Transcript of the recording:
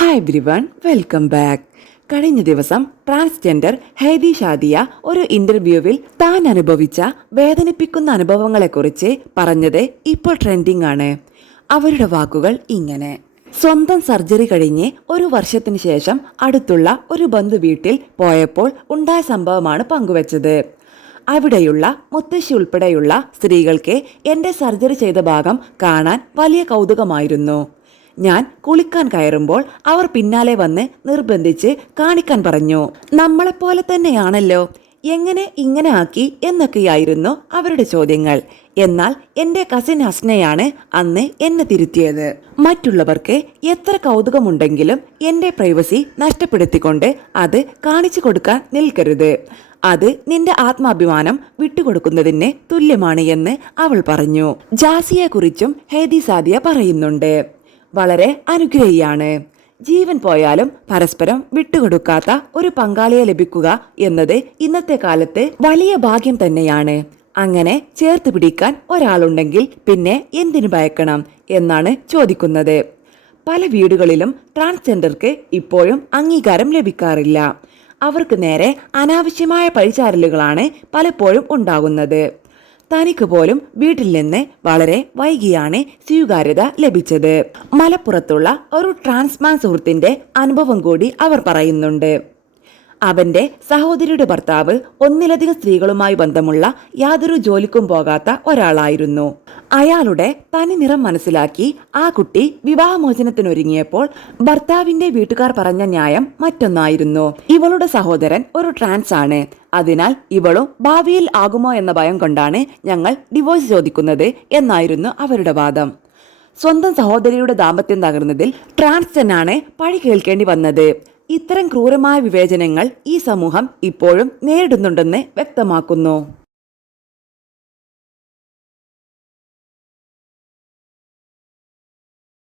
Hi everyone, welcome back. കഴിഞ്ഞ ദിവസം transgender ഹൈദി Shadiya ഒരു ഇന്റർവ്യൂവിൽ താൻ അനുഭവിച്ച വേദനിപ്പിക്കുന്ന അനുഭവങ്ങളെക്കുറിച്ച് പറഞ്ഞത് ഇപ്പോൾ ട്രെൻഡിംഗ് ആണ്. അവരുടെ വാക്കുകൾ ഇങ്ങനെ: സ്വന്തം സർജറി കഴിഞ്ഞ് ഒരു വർഷത്തിന് ശേഷം അടുത്തുള്ള ഒരു ബന്ധു വീട്ടിൽ പോയപ്പോൾ ഉണ്ടായ സംഭവമാണ് പങ്കുവച്ചത്. അവിടെയുള്ള മുത്തശ്ശി ഉൾപ്പെടെയുള്ള സ്ത്രീകൾക്ക് എൻ്റെ സർജറി ചെയ്ത ഭാഗം കാണാൻ വലിയ കൗതുകമായിരുന്നു. ഞാൻ കുളിക്കാൻ കയറുമ്പോൾ അവർ പിന്നാലെ വന്ന് നിർബന്ധിച്ച് കാണിക്കാൻ പറഞ്ഞു. നമ്മളെപ്പോലെ തന്നെയാണല്ലോ, എങ്ങനെ ഇങ്ങനെ ആക്കി എന്നൊക്കെയായിരുന്നു അവരുടെ ചോദ്യങ്ങൾ. എന്നാൽ എൻ്റെ കസിൻ ഹസ്നയാണ് അന്ന് എന്നെ തിരുത്തിയത്. മറ്റുള്ളവർക്ക് എത്ര കൗതുകമുണ്ടെങ്കിലും എൻ്റെ പ്രൈവസി നഷ്ടപ്പെടുത്തിക്കൊണ്ട് അത് കാണിച്ചു കൊടുക്കാൻ നിൽക്കരുത്. അത് നിന്റെ ആത്മാഭിമാനം വിട്ടുകൊടുക്കുന്നതിന് തുല്യമാണ് എന്ന് അവൾ പറഞ്ഞു. ജാസിയെക്കുറിച്ചും ഹൈദി സാദിയ പറയുന്നുണ്ട്: വളരെ അനുഗ്രഹിയാണ്. ജീവൻ പോയാലും പരസ്പരം വിട്ടുകൊടുക്കാത്ത ഒരു പങ്കാളിയെ ലഭിക്കുക എന്നത് ഇന്നത്തെ കാലത്ത് വലിയ ഭാഗ്യം തന്നെയാണ്. അങ്ങനെ ചേർത്ത് പിടിക്കാൻ ഒരാളുണ്ടെങ്കിൽ പിന്നെ എന്തിനു ഭയക്കണം എന്നാണ് ചോദിക്കുന്നത്. പല വീടുകളിലും ട്രാൻസ്ജെൻഡർക്ക് ഇപ്പോഴും അംഗീകാരം ലഭിക്കാറില്ല. അവർക്ക് നേരെ അനാവശ്യമായ പഴിചാരലുകളാണ് പലപ്പോഴും ഉണ്ടാകുന്നത്. തനിക്ക് പോലും വീട്ടിൽ നിന്ന് വളരെ വൈകിയാണ് സ്വീകാര്യത ലഭിച്ചത്. മലപ്പുറത്തുള്ള ഒരു ട്രാൻസ്മാൻ സുഹൃത്തിന്റെ അനുഭവം കൂടി അവർ പറയുന്നുണ്ട്. അവന്റെ സഹോദരിയുടെ ഭർത്താവ് ഒന്നിലധികം സ്ത്രീകളുമായി ബന്ധമുള്ള യാതൊരു ജോലിക്കും പോകാത്ത ഒരാളായിരുന്നു. അയാളുടെ തനി നിറം മനസ്സിലാക്കി ആ കുട്ടി വിവാഹമോചനത്തിനൊരുങ്ങിയപ്പോൾ ഭർത്താവിന്റെ വീട്ടുകാർ പറഞ്ഞ ന്യായം മറ്റൊന്നായിരുന്നു. ഇവളുടെ സഹോദരൻ ഒരു ട്രാൻസ് ആണ്, അതിനാൽ ഇവളും ഭാവിയിൽ ആകുമോ എന്ന ഭയം കൊണ്ടാണ് ഞങ്ങൾ ഡിവോഴ്സ് ചോദിക്കുന്നത് എന്നായിരുന്നു അവരുടെ വാദം. സ്വന്തം സഹോദരിയുടെ ദാമ്പത്യം തകർന്നതിൽ ട്രാൻസ്ജെൻഡറാണ് പഴി കേൾക്കേണ്ടി വന്നത്. ഇത്തരം ക്രൂരമായ വിവേചനങ്ങൾ ഈ സമൂഹം ഇപ്പോഴും നേരിടുന്നുണ്ടെന്ന് വ്യക്തമാക്കുന്നു.